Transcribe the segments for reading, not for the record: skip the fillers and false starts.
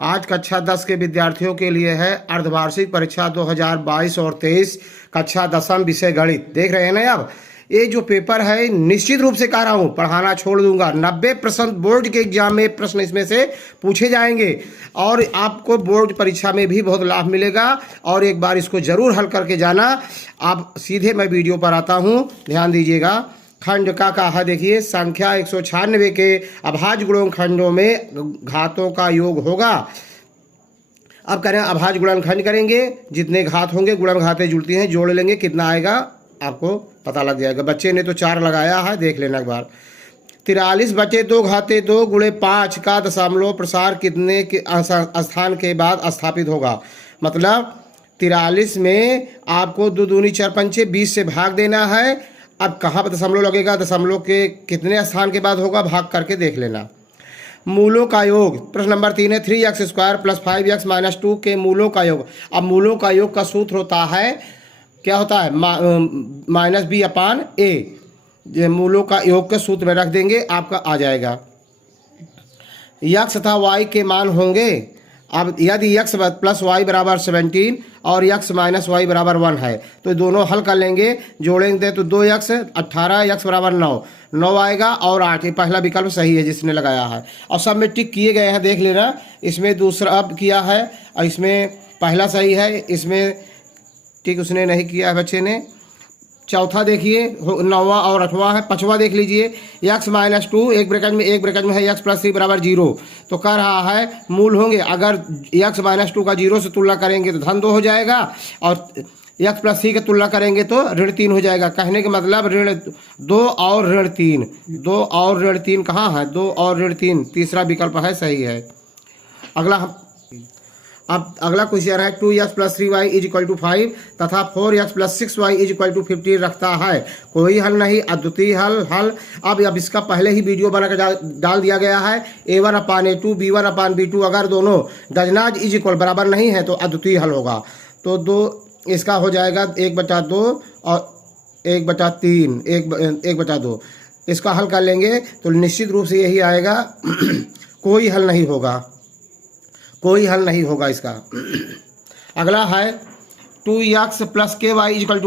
आज कक्षा 10 के विद्यार्थियों के लिए है अर्धवार्षिक परीक्षा 2022 और 23 कक्षा 10वीं विषय गणित। देख रहे हैं ना आप, ये जो पेपर है निश्चित रूप से कह रहा हूँ पढ़ाना छोड़ दूंगा। 90% बोर्ड के एग्जाम में प्रश्न इसमें से पूछे जाएंगे और आपको बोर्ड परीक्षा में भी बहुत लाभ मिलेगा। और एक बार इसको जरूर हल करके जाना। आप सीधे मैं वीडियो पर आता हूँ, ध्यान दीजिएगा। खंड का कहा देखिए, संख्या 196 के अभाज्य गुणनखंडों में घातों का योग होगा। अब करें अभाज्य गुणनखंड करेंगे, जितने घात होंगे गुणन घातें जुड़ती हैं, जोड़ लेंगे, कितना आएगा आपको पता लग जाएगा। बच्चे ने तो 4 लगाया है, देख लेना एक बार। 43 बचे 2 घाते 2 गुणे 5 का दशमलव प्रसार कितने के स्थान के बाद स्थापित होगा। मतलब 43 में आपको 2 दूनी 4 पंचे 20 से भाग देना है। अब कहाँ पर दशमलव लगेगा, दशमलव के कितने स्थान के बाद होगा, भाग करके देख लेना। मूलों का योग, प्रश्न नंबर 3 है। 3x² + 5x - 2 के मूलों का योग। अब मूलों का योग का सूत्र होता है, क्या होता है, -b/a। मूलों का योग के सूत्र में रख देंगे, आपका आ जाएगा। x तथा y के मान होंगे। अब यदि x + y = 17 और x - y = 1 है तो दोनों हल कर लेंगे, जोड़ेंगे तो 2x 18, x = 9 आएगा और 8। ये पहला विकल्प सही है जिसने लगाया है। और सब में टिक किए गए हैं, देख लेना। इसमें दूसरा अब किया है और इसमें पहला सही है, इसमें टिक उसने नहीं किया है बच्चे ने। चौथा देखिए 9वां और 8वां है। 5वां देख लीजिए, x - 2 एक ब्रैकेट में है x + 3 = 0। तो कह रहा है मूल होंगे, अगर x - 2 का 0 से तुलना करेंगे तो धन 2 हो जाएगा और x + 3 की तुलना करेंगे तो ऋण 3 हो जाएगा। कहने का मतलब ऋण 2 और ऋण 3, 2 और ऋण 3 कहाँ है, 2 और ऋण 3, तीसरा विकल्प है, सही है। अब अगला क्वेश्चन है 2x + 3y = 5 तथा 4x + 6y = 15 रखता है। कोई हल नहीं, अद्वितीय हल। अब इसका पहले ही वीडियो बनाकर डाल दिया गया है। a1/a2 b1/b2 अगर दोनों डजनाज इक्वल बराबर नहीं है तो अद्वितीय हल होगा। तो 2 इसका हो जाएगा 1/2 और 1/3, 1/2। इसका हल कर लेंगे तो निश्चित रूप से यही आएगा। कोई हल नहीं होगा, कोई हल नहीं होगा इसका। अगला है 2x + ky =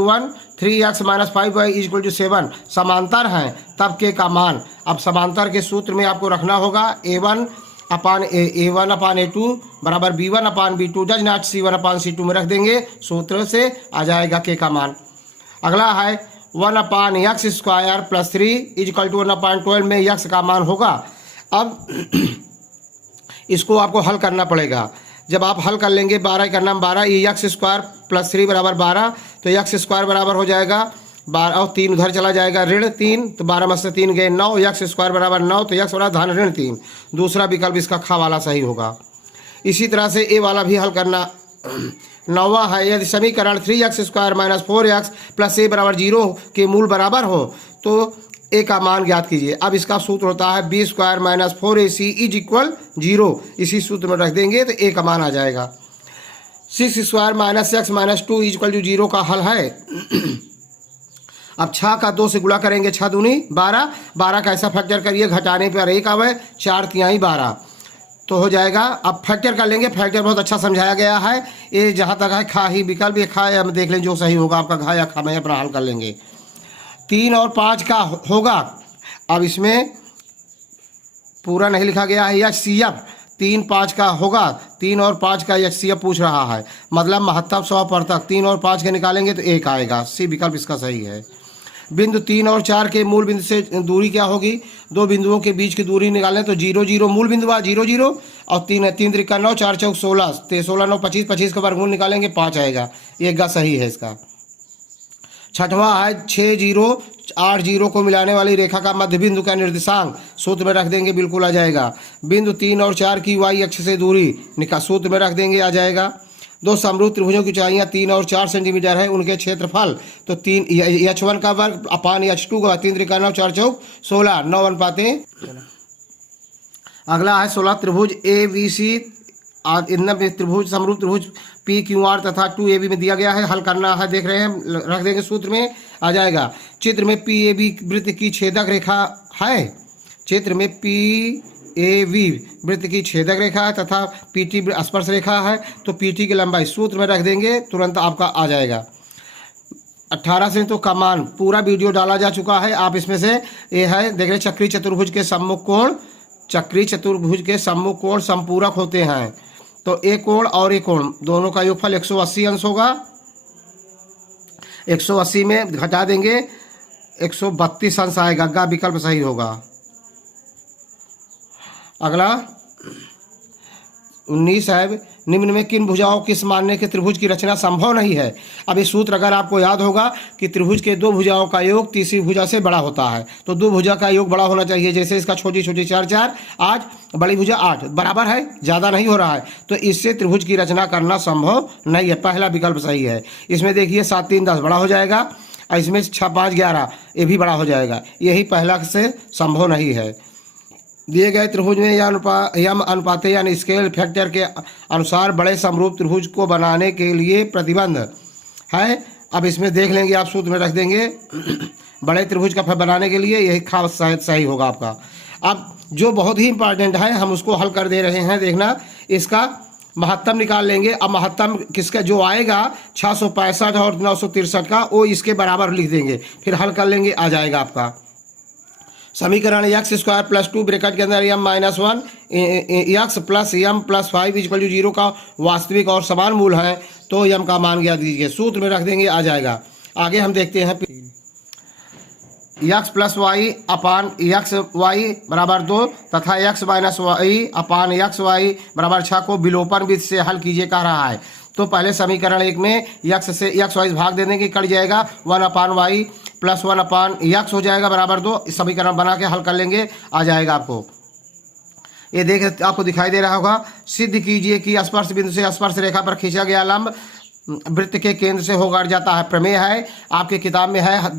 1, 3x - 5y = 7 समांतर हैं तब के का मान। अब समांतर के सूत्र में आपको रखना होगा a1/a2 = b1/b2 does not c1/c2 में रख देंगे, सूत्र से आ जाएगा के का मान। अगला है 1/x² + 3 = 1/12 में x का मान होगा। अब इसको आपको हल करना पड़ेगा। जब आप हल कर लेंगे, 12 का नाम 12, ये x² + 3 = 12, तो x² बराबर हो जाएगा 12 और 3 उधर चला जाएगा, ऋण 3, तो 12 में से 3 गए 9, x² = 9, तो x बराबर धन ऋण 3। दूसरा विकल्प इसका खा वाला सही होगा। इसी तरह से ए वाला भी हल करना। 9वां है, यदि समीकरण 3x² - 4x + a = 0 के मूल बराबर हो तो ए का मान ज्ञात कीजिए। अब इसका सूत्र होता है b² - 4ac = 0। इसी सूत्र में रख देंगे तो ए का मान आ जाएगा। 6² - x - 2 = 0 का हल है। अब 6 का 2 से गुणा करेंगे, 6 दूनी 12, 12 का ऐसा फैक्टर करिए घटाने पर 1 आवे, 4 तिहाई 12 तो हो जाएगा। अब फैक्टर कर लेंगे, फैक्टर बहुत अच्छा समझाया गया है। ये जहाँ तक है खा ही विकल्प, ये खा हम देख लें जो सही होगा आपका, घा या खा में अपना हल कर लेंगे। 3 और 5 का होगा। अब इसमें पूरा नहीं लिखा गया है HCF, 3 5 का होगा। 3 और 5 का HCF पूछ रहा है, मतलब महत्तव 100% 3 और 5 के निकालेंगे तो 1 आएगा, सी विकल्प इसका सही है। बिंदु 3 और 4 के मूल बिंदु से दूरी क्या होगी, 2 बिंदुओं के बीच की दूरी निकालें तो 0 0 मूल बिंदु 0 0 और 3 3 3 9 4 4 16, 16 9 25, 25 का वर्गमूल निकालेंगे 5 आएगा, ये गा सही है इसका। 6वां है 6 0 8 0 को मिलाने वाली रेखा का मध्य बिंदु का निर्देशांक, सूत्र में रख देंगे, बिल्कुल आ जाएगा। बिंदु 3 और 4 की y अक्ष से दूरी निकाल, सूत्र में रख देंगे, आ जाएगा। 2 समरूप त्रिभुजों की ऊंचाइयां 3 और 4 सेंटीमीटर है, उनके क्षेत्रफल तो 3 h1 का वर्ग अपान h2 का 3 3 9 4 4 16 9 अनुपाते। अगला है 16 त्रिभुज ABC त्रिभुज समरूप त्रिभुज PQR तथा 2AB में दिया गया है, हल करना है, देख रहे हैं, रख देंगे, सूत्र में आ जाएगा। चित्र में PAB वृत्त की छेदक रेखा है, चित्र में ए वी वृत्त की छेदक रेखा है तथा पी टी स्पर्श रेखा है, तो पी टी की लंबाई सूत्र में रख देंगे, तुरंत आपका आ जाएगा। 18 से तो कमान पूरा वीडियो डाला जा चुका है, आप इसमें से ये है देख रहे चक्री चतुर्भुज के सम्मुख कोण, चक्री चतुर्भुज के सम्मुख कोण संपूरक होते हैं, तो एक कोण और एक कोण दोनों का योगफल 180 अंश होगा। 180 में घटा देंगे 132 अंश आएगा, गा विकल्प सही होगा। अगला 19 है, निम्न में किन भुजाओं के मानने के त्रिभुज की रचना संभव नहीं है। अब ये सूत्र अगर आपको याद होगा कि त्रिभुज के दो भुजाओं का योग तीसरी भुजा से बड़ा होता है, तो दो भुजा का योग बड़ा होना चाहिए। जैसे इसका छोटी छोटी 4 4 8, बड़ी भुजा 8 बराबर है, ज़्यादा नहीं हो रहा है, तो इससे त्रिभुज की रचना करना संभव नहीं है। पहला विकल्प सही है। इसमें देखिए 7 3 10 बड़ा हो जाएगा, और इसमें 6 5 11 ये भी बड़ा हो जाएगा, यही पहला से संभव नहीं है। दिए गए त्रिभुज में यम अनुपात यानी स्केल फैक्टर के अनुसार बड़े समरूप त्रिभुज को बनाने के लिए प्रतिबंध है। अब इसमें देख लेंगे, आप सूत्र में रख देंगे बड़े त्रिभुज का बनाने के लिए यही खास शायद सही होगा आपका। अब जो बहुत ही इंपॉर्टेंट है हम उसको हल कर दे रहे हैं, देखना इसका महत्तम निकाल लेंगे। अब महत्तम किसका जो आएगा 665 और 963 का, वो इसके बराबर लिख देंगे, फिर हल कर लेंगे, आ जाएगा आपका समीकरण एक्स स्क्वायर प्लस 2 ब्रैकेट के अंदर m minus 1 x plus m plus 5 equal to 0 का वास्तविक और समान मूल है, तो एम का मान ज्ञात कीजिए। सूत्र में रख देंगे, आ जाएगा। आगे हम देखते हैं एक्स प्लस वाई अपान एक्स वाई बराबर 2 तथा एक्स माइनस वाई अपान एक्स वाई बराबर 6 को विलोपन विधि से हल कीजिए कह रहा है। तो पहले समीकरण 1 में एक्स से एक्स वाई भाग दे देंगे, कट जाएगा 1 अपान वाई प्लस 1 अपान एक्स हो जाएगा बराबर 2। इस समीकरण बना के हल कर लेंगे, आ जाएगा आपको। ये देख आपको दिखाई दे रहा होगा, सिद्ध कीजिए कि स्पर्श बिंदु से स्पर्श रेखा पर खींचा गया लंब वृत्त के केंद्र से होकर जाता है। प्रमेय है, आपके किताब में है,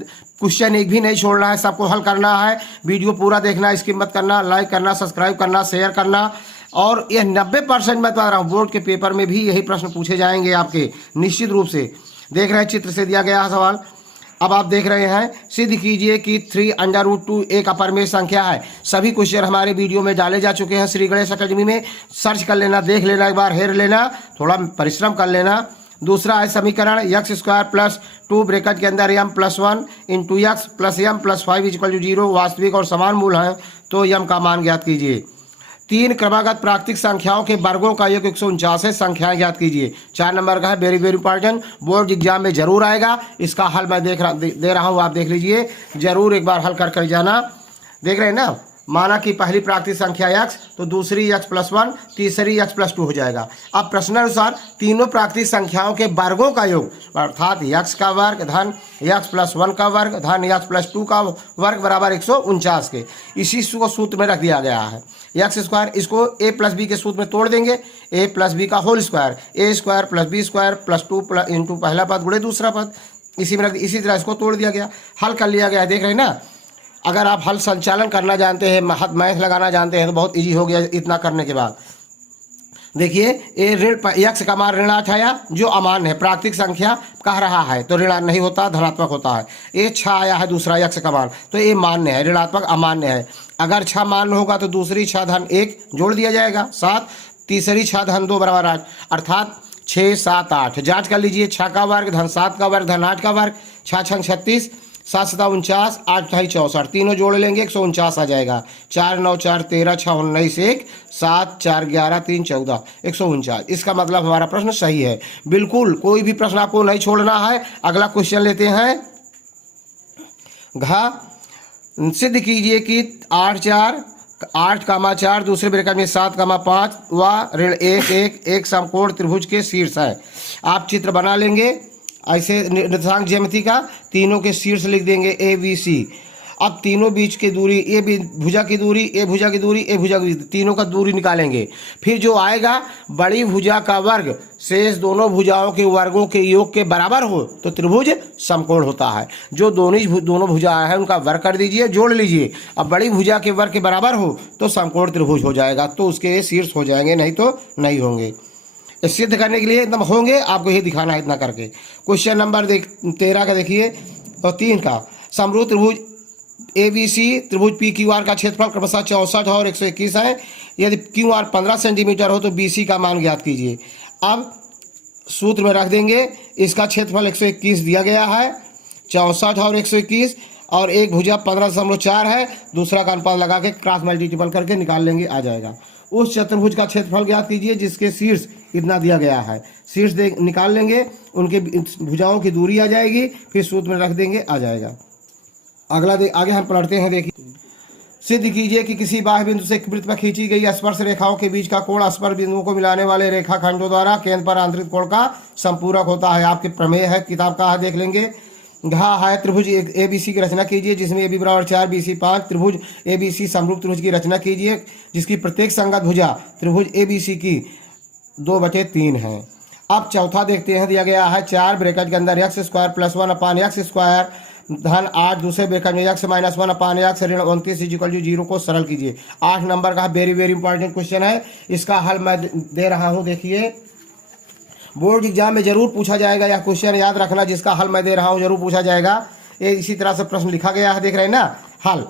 क्वेश्चन एक भी नहीं छोड़ना है, सबको हल करना है। वीडियो पूरा देखना, स्किप मत करना, लाइक करना, सब्सक्राइब करना, शेयर करना। और यह 90% मैं बता रहा हूँ, बोर्ड के पेपर में भी यही प्रश्न पूछे जाएंगे आपके निश्चित रूप से। देख रहे हैं चित्र से दिया गया है सवाल। अब आप देख रहे हैं, सिद्ध कीजिए कि 3√2 एक अपरिमेय संख्या है। सभी क्वेश्चन हमारे वीडियो में डाले जा चुके हैं श्री गणेश अकेडमी में, सर्च कर लेना, देख लेना, एक बार हेर लेना, थोड़ा परिश्रम कर लेना। दूसरा है समीकरण एक्स स्क्वायर प्लस 2 ब्रैकेट के अंदर m plus 1 into x plus m plus 5 equal to 0 वास्तविक और समान मूल है, तो एम का मान ज्ञात कीजिए। 3 क्रमागत प्राकृतिक संख्याओं के वर्गों का योग 149 है, संख्याएं ज्ञात कीजिए। 4 नंबर का है, very very important, board exam में जरूर आएगा। इसका हल मैं दे रहा हूँ, आप देख लीजिए, जरूर एक बार हल कर जाना। देख रहे हैं ना, माना कि पहली प्राकृतिक संख्या x, तो दूसरी x प्लस 1, तीसरी x प्लस 2 हो जाएगा। अब प्रश्नानुसार तीनों प्राकृतिक संख्याओं के वर्गों का योग अर्थात x का वर्ग धन x प्लस 1 का वर्ग धन x प्लस 2 का वर्ग बराबर 149 के, इसी को सूत्र में रख दिया गया है। एक्स स्क्वायर इसको a प्लस बी के सूत्र में तोड़ देंगे, a प्लस बी का whole square, a square plus b square plus 2 plus into पहला पद गुणे दूसरा पद, इसी में रख, इसी तरह इसको तोड़ दिया गया, हल कर लिया गया। देख रहे हैं ना, अगर आप हल संचालन करना जानते हैं, मैथ लगाना जानते हैं, तो बहुत इजी हो गया इतना करने के बाद। देखिए ये ऋण एक्स का मान ऋणांश आया, जो अमान्य है, प्राकृतिक संख्या कह रहा है तो ऋणांश नहीं होता, धनात्मक होता है। ये 6 आया है दूसरा एक्स का मान, तो ये मान्य है, ऋणात्मक अमान्य है। अगर 6 मान्य होगा तो दूसरी 6 धन 1 जोड़ दिया जाएगा 7, तीसरी 6 धन 2 बराबर 8, अर्थात 6 7 8। जांच कर लीजिए, 6 का वर्ग धन 7 का वर्ग धन 8 का वर्ग, 6 6 36, 7 7 49, 8 2 64, तीनों जोड़ लेंगे 149 आ जाएगा। 4 9 4 13, 6 19 1, 7 4 11 3 14, 149। इसका मतलब हमारा प्रश्न सही है। बिल्कुल कोई भी प्रश्न आपको नहीं छोड़ना है। अगला क्वेश्चन लेते हैं। घ सिद्ध कीजिए कि 8,4 दूसरे ब्रैकेट में 7,5 व ऋण 1 1 एक समकोण त्रिभुज के शीर्ष है। आप चित्र बना लेंगे ऐसे निर्देशांक ज्यामिति का, तीनों के शीर्ष लिख देंगे ABC। अब तीनों बीच की दूरी, ए भुजा की दूरी, ए भुजा की दूरी, ए भुजा की दूरी, तीनों का दूरी निकालेंगे। फिर जो आएगा बड़ी भुजा का वर्ग शेष दोनों भुजाओं के वर्गों के योग के बराबर हो तो त्रिभुज समकोण होता है। जो दोनों भुजा है उनका वर्ग कर दीजिए, जोड़ लीजिए। अब बड़ी भुजा के वर्ग के बराबर हो तो समकोण त्रिभुज हो जाएगा, तो उसके शीर्ष हो जाएंगे, नहीं तो नहीं होंगे। सिद्ध करने के लिए एकदम होंगे, आपको ये दिखाना है इतना करके। क्वेश्चन नंबर 13 का देखिए और 3 का, समरूप त्रिभुज ABC त्रिभुज PQR का क्षेत्रफल क्रमशः 64 और 121 है। यदि QR 15 सेंटीमीटर हो तो BC का मान ज्ञात कीजिए। अब सूत्र में रख देंगे, इसका क्षेत्रफल 121 दिया गया है, 64 और 121, और एक भुजा 15.4 है, दूसरा का अनुपात लगा के क्रॉस मल्टीपल करके निकाल लेंगे, आ जाएगा। उस चतुर्भुज का क्षेत्रफल ज्ञात कीजिए जिसके शीर्ष इतना दिया गया है। शीर्ष निकाल लेंगे, उनके भुजाओं की दूरी आ जाएगी, फिर सूत्र में रख देंगे, आ जाएगा। अगला आगे हम पढ़ते हैं। देखिए, सिद्ध कीजिए कि किसी बाह्य बिंदु से वृत्त पर खींची गई स्पर्श रेखाओं के बीच का कोण स्पर्श बिंदुओं को मिलाने वाले रेखाखंडों द्वारा केंद्र पर आंतरिक कोण का संपूरक होता है। आपके प्रमेय है, किताब का है, देख लेंगे। घा है त्रिभुज ABC की रचना कीजिए जिसमें AB बराबर 4 BC 5। त्रिभुज ABC समरूप त्रिभुज की रचना कीजिए जिसकी प्रत्येक संगत भुजा त्रिभुज ABC की 2/3 है। अब चौथा देखते हैं, दिया गया है 4 ब्रैकेट के अंदर x² + 1/x² धन 8 दूसरे ब्रैकेट में x - 1/x ऋण 29 = 0 को सरल कीजिए। 8 नंबर का वेरी वेरी इंपॉर्टेंट क्वेश्चन है। इसका हल मैं दे रहा हूँ। देखिए, बोर्ड एग्जाम में जरूर पूछा जाएगा यह क्वेश्चन, याद रखना। जिसका हल मैं दे रहा हूँ जरूर पूछा जाएगा। ये इसी तरह से प्रश्न लिखा गया है, देख रहे हैं ना। हल,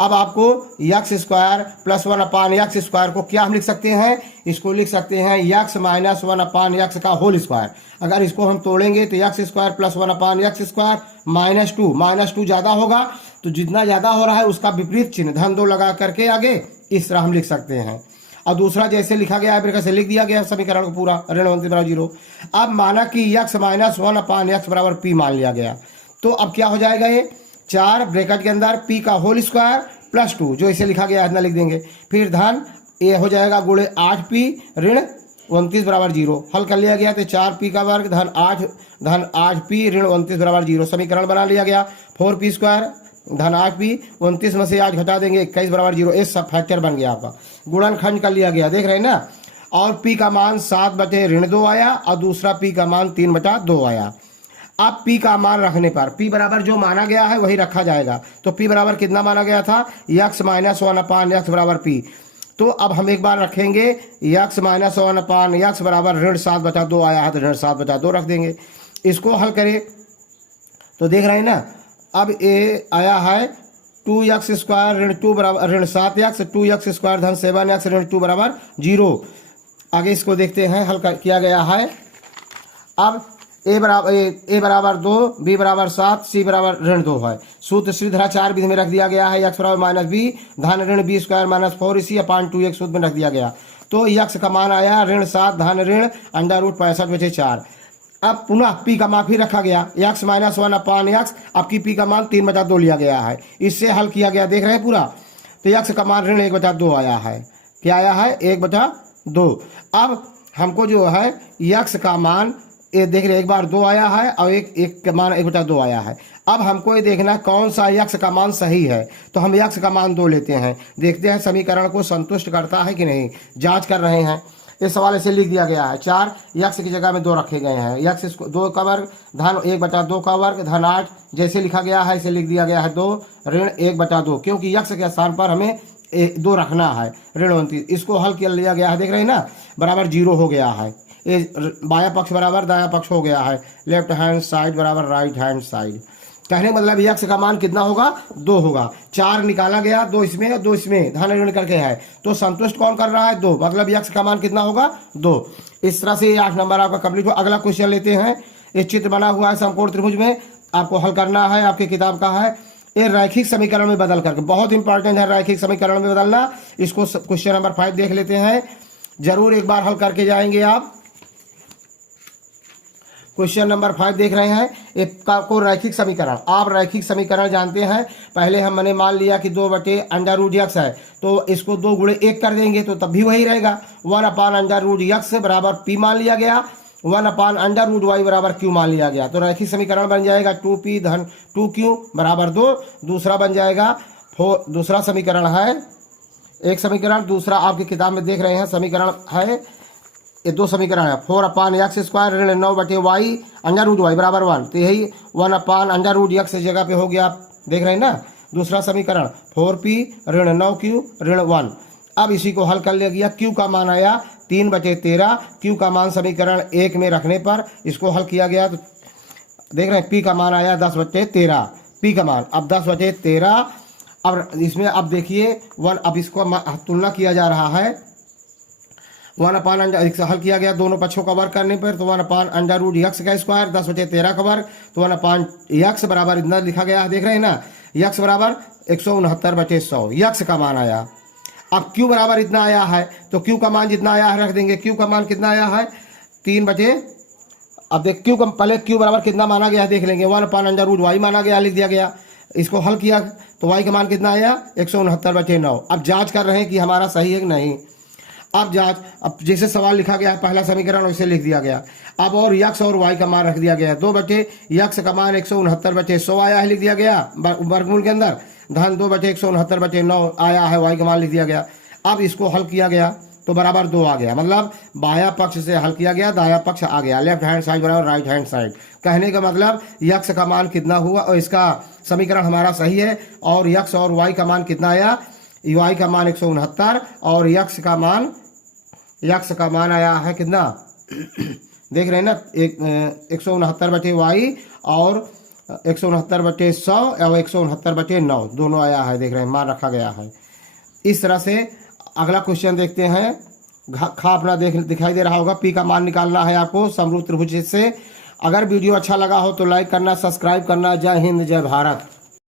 अब आपको x² + 1/x² को क्या हम लिख सकते हैं, इसको लिख सकते हैं x - 1/x का होल स्क्वायर। अगर इसको हम तोड़ेंगे तो x² + 1/x² -2 ज़्यादा होगा, तो जितना ज़्यादा हो रहा है उसका विपरीत चिन्ह धन 2 लगा करके आगे इस तरह हम लिख सकते हैं। और दूसरा जैसे लिखा गया है ब्रैकेट से लिख दिया गया समीकरण को पूरा, ऋण 29 = 0। अब माना कि x - 1/x बराबर p मान लिया गया, तो अब क्या हो जाएगा, ये 4 ब्रैकेट के अंदर p का होल स्क्वायर +2 जो इसे लिखा गया है इतना लिख देंगे, फिर धन ये हो जाएगा गुणे 8p ऋण 29 = 0। हल कर लिया गया तो 4p का वर्ग धन 8p ऋण 29 = 0 समीकरण बना लिया गया। 4p² धन 8p 29 में से 8 घटा देंगे 21 = 0। ये सब फैक्टर बन गया आपका, गुणनखंड कर लिया गया, देख रहे हैं ना। और p का मान 7/2 आया और दूसरा p का मान 3/2 आया। अब p का मान रखने पर p बराबर जो माना गया है वही रखा जाएगा। तो p बराबर कितना माना गया था, x - 1/x बराबर p। तो अब हम एक बार रखेंगे x - 1/x बराबर ऋण 7/2 आया है, तो ऋण 7/2 रख देंगे। इसको हल करें तो देख रहे हैं ना, अब ये आया है 2x² ऋण 2 बराबर ऋण 7x, 2x² धन 7x ऋण 2 बराबर 0। आगे इसको देखते हैं, हल किया गया है। अब a बराबर 2, b बराबर 7, c बराबर ऋण 2 है। सूत्र श्रीधरा 4 विधि में रख दिया गया है। x बराबर -b धन ऋण b² -4 इसी अपान 2 एक सूत्र में रख दिया गया। तो x का मान आया ऋण 7 धन ऋण √65/4। अब पुनः p का मान फिर रखा गया, x - 1/x, अब की p का मान 3/2 लिया गया है। इससे हल किया गया, देख रहे हैं पूरा। तो x का मान ऋण 1/2 आया है। क्या आया है, 1/2। अब हमको जो है x का मान, ये देख रहे, एक बार 2 आया है और एक का मान 1/2 आया है। अब हमको ये देखना कौन सा x का मान सही है, तो हम x का मान 2 लेते हैं, देखते हैं समीकरण को संतुष्ट करता है कि नहीं, जांच कर रहे हैं। इस सवाल ऐसे लिख दिया गया है, 4 x की जगह में 2 रखे गए हैं, x 2 का वर्ग धन 1/2 का वर्ग धन 8 जैसे लिखा गया है इसे लिख दिया गया है 2 ऋण 1/2, क्योंकि x के स्थान पर हमें 2 रखना है, ऋण 29। इसको हल कर लिया गया है, देख रहे हैं ना, बराबर 0 हो गया है। ये बायां पक्ष बराबर दायां पक्ष हो गया है, लेफ्ट हैंड साइड बराबर राइट हैंड साइड। कहने का मतलब x का मान कितना होगा, 2 होगा। 4 निकाला गया, 2 इसमें और 2 इसमें धन ऋण करके है, तो संतुष्ट कौन कर रहा है, 2, मतलब x का मान कितना होगा, 2। इस तरह से 8 नंबर आपका कंप्लीट हुआ। अगला क्वेश्चन लेते हैं। ये चित्र बना हुआ है समकोण त्रिभुज में, आपको हल करना है, आपकी किताब का है। ये रैखिक समीकरण में बदल करके, बहुत इंपॉर्टेंट है रैखिक समीकरण में बदलना। इसको क्वेश्चन नंबर 5 देख लेते हैं, जरूर एक बार हल करके जाएंगे आप। क्वेश्चन नंबर 5 देख रहे हैं, एक को रैखिक समीकरण। आप रैखिक समीकरण जानते हैं, पहले हमने मान लिया कि 2/√x है, तो इसको 2 गुणे 1 कर देंगे तो तब भी वही रहेगा। 1/√x बराबर p मान लिया गया, 1/√y बराबर q मान लिया गया, तो रैखिक समीकरण बन जाएगा 2p धन 2q बराबर 2। दूसरा बन जाएगा 4, दूसरा समीकरण है, एक समीकरण, दूसरा आपकी किताब में देख रहे हैं समीकरण है, ये 2 समीकरण है। 4/x² ऋण 9/y √y बराबर 1, तो यही 1/√x जगह पे हो गया, देख रहे हैं ना। दूसरा समीकरण 4p ऋण 9q ऋण 1। अब इसी को हल कर लिया गया, q का मान आया 3/13, q का मान समीकरण 1 में रखने पर इसको हल किया गया, तो देख रहे हैं p का मान आया 10/13, p का मान। अब 10/13 अब इसमें अब देखिए अब इसको तुलना किया जा रहा है 1/, हल किया गया दोनों पक्षों का वर्ग करने पर, तो 1/√x का स्क्वायर 10/13 का वर्ग, तो 1/x बराबर इतना लिखा गया है, देख रहे हैं ना, x बराबर 169/100 यक्स का मान आया। अब q बराबर इतना आया है, तो q का मान जितना आया है रख देंगे। q का मान कितना आया है 3 अब देख q का पहले q बराबर कितना माना गया है देख लेंगे, 1/√y माना गया, लिख दिया गया। इसको हल किया तो y का मान कितना आया 169/9। अब जांच कर रहे हैं कि हमारा सही है कि नहीं। अब जैसे सवाल लिखा गया है पहला समीकरण वैसे लिख दिया गया। अब और x और y का मान रख दिया गया है, 2/x का मान 169/100 आया है, लिख दिया गया वर्गमूल के अंदर, धन 2/169/9 आया है, y का मान लिख दिया गया। अब इसको हल किया गया तो बराबर 2 आ गया, मतलब बाया पक्ष से हल किया गया, दाया पक्ष आ गया, लेफ्ट हैंड साइड बराबर राइट हैंड साइड। कहने का मतलब x का मान कितना हुआ, और इसका समीकरण हमारा सही है। और x और y का मान कितना आया, y का मान 169 और x का मान आया है कितना देख रहे हैं ना, 169/y और 169/100 और 169/9 दोनों आया है, देख रहे हैं मान रखा गया है। इस तरह से अगला क्वेश्चन देखते हैं। खा अपना दिखाई दे रहा होगा, पी का मान निकालना है आपको समरूप त्रिभुज से। अगर वीडियो अच्छा लगा हो तो लाइक करना, सब्सक्राइब करना। जय हिंद, जय भारत।